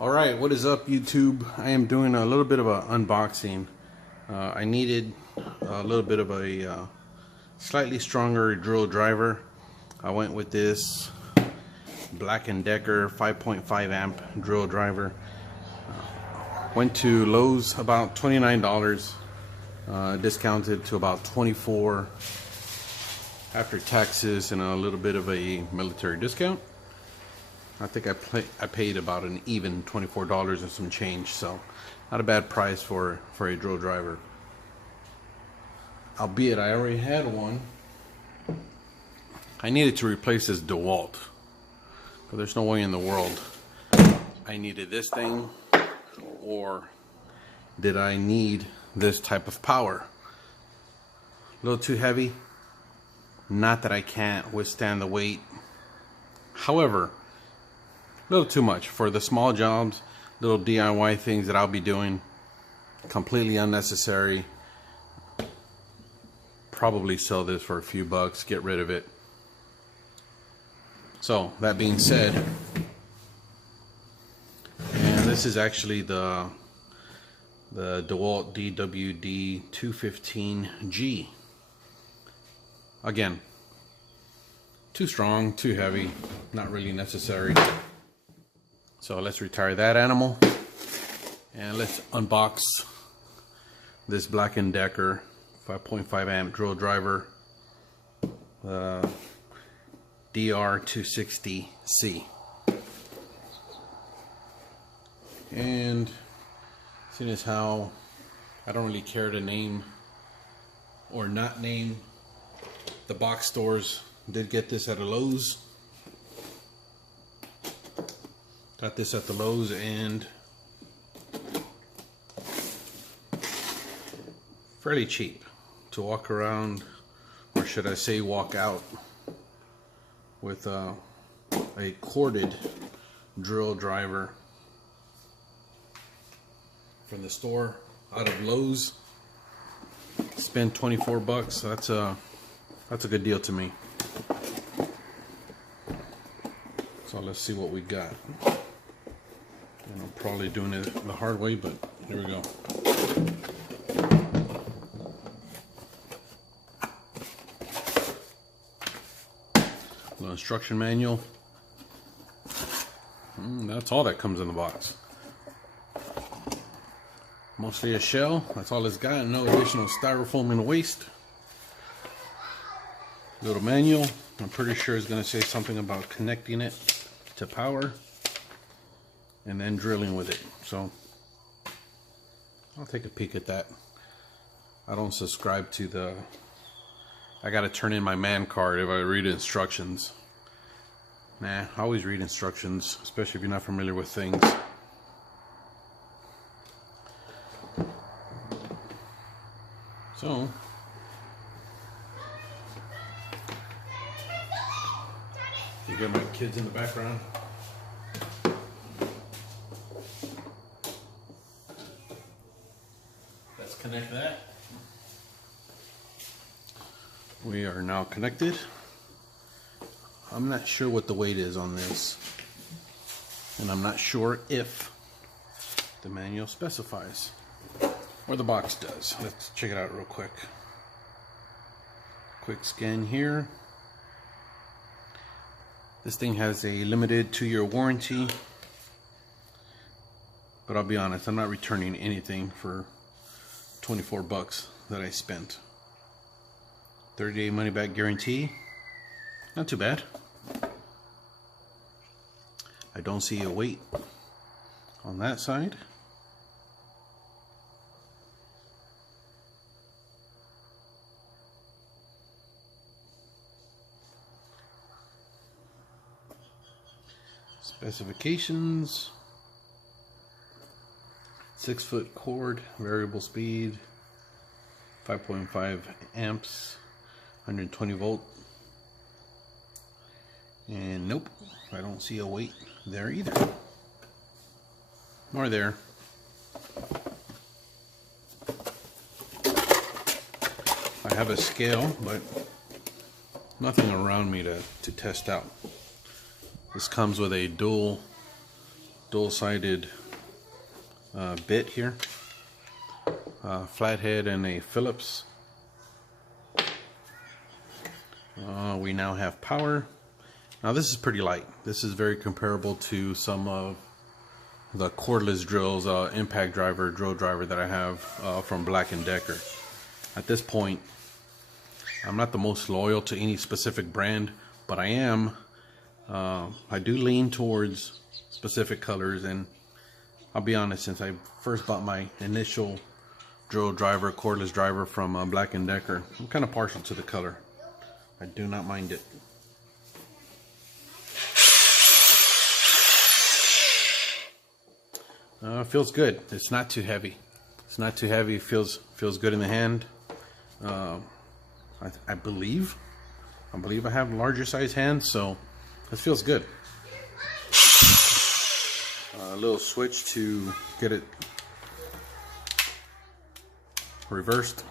Alright, what is up YouTube? I am doing a little bit of an unboxing. I needed a little bit of a slightly stronger drill driver. I went with this Black & Decker 5.5 amp drill driver. Went to Lowe's, about $29, discounted to about $24 after taxes and a little bit of a military discount. I think I paid about an even $24 and some change, so not a bad price for a drill driver. Albeit I already had one. I needed to replace this Dewalt, but there's no way in the world I needed this thing, or did I need this type of power. A little too heavy. Not that I can't withstand the weight. However, a little too much for the small jobs, little DIY things that I'll be doing. Completely unnecessary. Probably sell this for a few bucks, get rid of it. So that being said, and this is actually the Dewalt DWD 215G. Again, too strong, too heavy, not really necessary. So let's retire that animal and let's unbox this Black & Decker 5.5 amp drill driver, DR260C. And seeing as how I don't really care to name or not name the box stores, did get this at a Lowe's. Got this at the Lowe's and fairly cheap to walk around, or should I say walk out, with a corded drill driver from the store out of Lowe's. Spent 24 bucks. That's a good deal to me. So let's see what we got. And I'm probably doing it the hard way, but here we go. Little instruction manual. That's all that comes in the box. Mostly a shell. That's all it's got. No additional styrofoam in the waste. Little manual. I'm pretty sure it's going to say something about connecting it to power and then drilling with it. So I'll take a peek at that. I don't subscribe to the, I gotta turn in my man card if I read instructions. Nah, I always read instructions, especially if you're not familiar with things. So you got my kids in the background. Let's connect that. We are now connected. I'm not sure what the weight is on this, and I'm not sure if the manual specifies, or the box does. Let's check it out real quick. Quick scan here. This thing has a limited 2-year warranty, but I'll be honest, I'm not returning anything for 24 bucks that I spent. 30-day money back guarantee. Not too bad. I don't see a weight on that side. Specifications: 6-foot cord, variable speed, 5.5 amps, 120 volt. And nope, I don't see a weight there either. Nor there. I have a scale, but nothing around me to test out. This comes with a dual dual-sided bit here, flathead and a Phillips. We now have power. Now this is pretty light. This is very comparable to some of the cordless drills, impact driver, drill driver that I have from Black & Decker. At this point, I'm not the most loyal to any specific brand, but I am. I do lean towards specific colors, and I'll be honest, since I first bought my initial drill driver, cordless driver from Black & Decker, I'm kind of partial to the color. I do not mind it. Feels good. It's not too heavy. It's not too heavy. It feels good in the hand. I believe I have larger size hands, so it feels good. A little switch to get it reversed.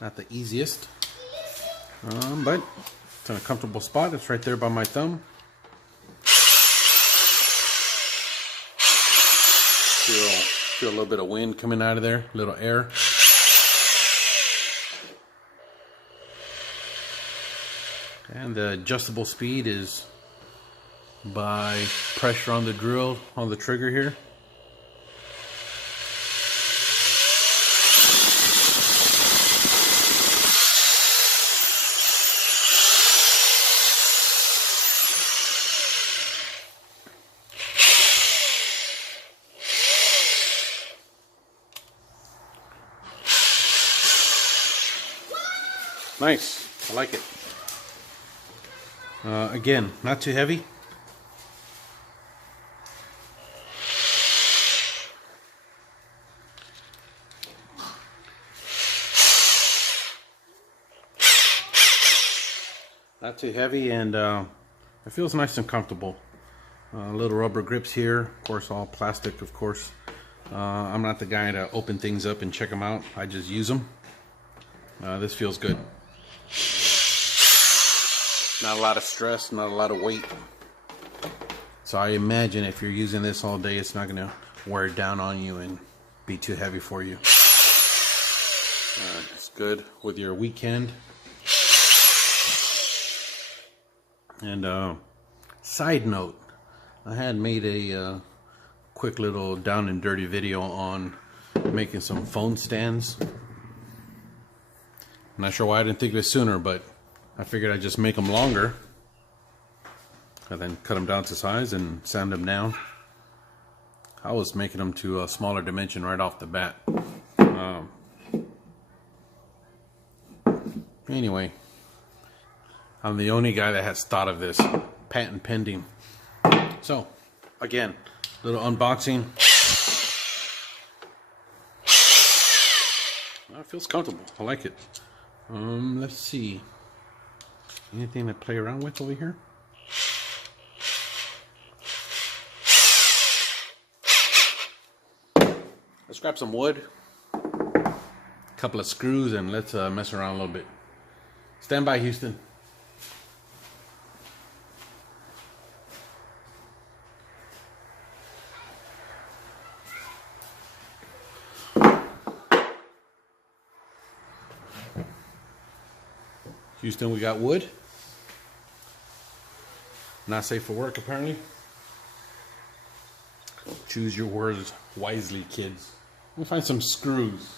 Not the easiest, but it's in a comfortable spot. It's right there by my thumb. Feel a little bit of wind coming out of there, a little air. And the adjustable speed is by pressure on the drill, on the trigger here. Nice, I like it. Again, not too heavy. Not too heavy, and it feels nice and comfortable. Little rubber grips here, of course, all plastic, of course. I'm not the guy to open things up and check them out. I just use them. This feels good. Not a lot of stress, not a lot of weight. So I imagine if you're using this all day, it's not going to wear down on you and be too heavy for you. It's good with your weekend. And side note, I had made a quick little down and dirty video on making some phone stands. I'm not sure why I didn't think of it sooner, but I figured I'd just make them longer and then cut them down to size and sand them down. I was making them to a smaller dimension right off the bat. Anyway, I'm the only guy that has thought of this. Patent pending. So, again, little unboxing. It feels comfortable. I like it. Let's see. Anything to play around with over here? Let's grab some wood, a couple of screws, and let's mess around a little bit. Stand by, Houston. Houston, we got wood. Not safe for work, apparently. Choose your words wisely, kids. We'll find some screws.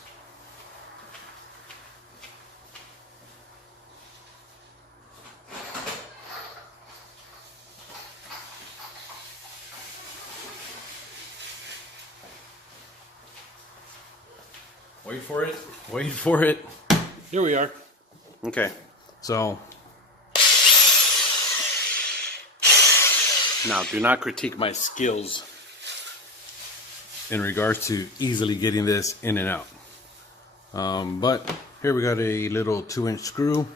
Wait for it. Wait for it. Here we are. Okay. So, now do not critique my skills in regards to easily getting this in and out. But here we got a little 2-inch screw.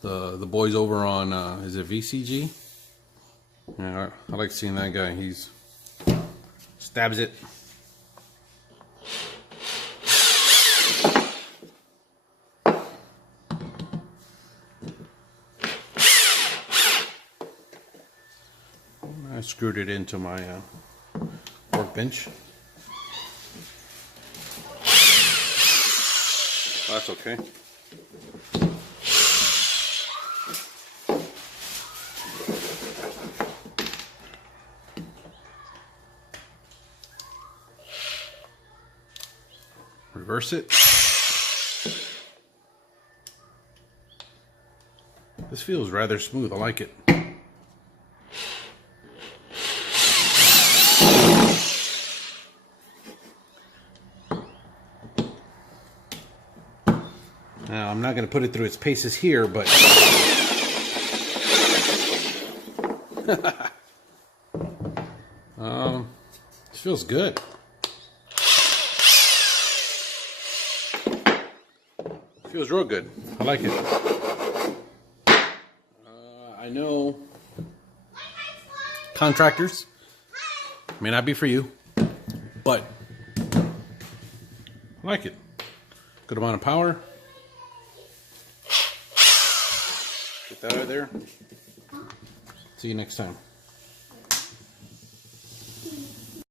The boys over on, is it VCG? Yeah, I like seeing that guy. He's stabs it. I screwed it into my workbench. That's okay. Reverse it. This feels rather smooth. I like it. Now, I'm not going to put it through its paces here, but this feels good. Feels real good. I like it. I know contractors, may not be for you, but I like it. Good amount of power. Get that out of there. See you next time.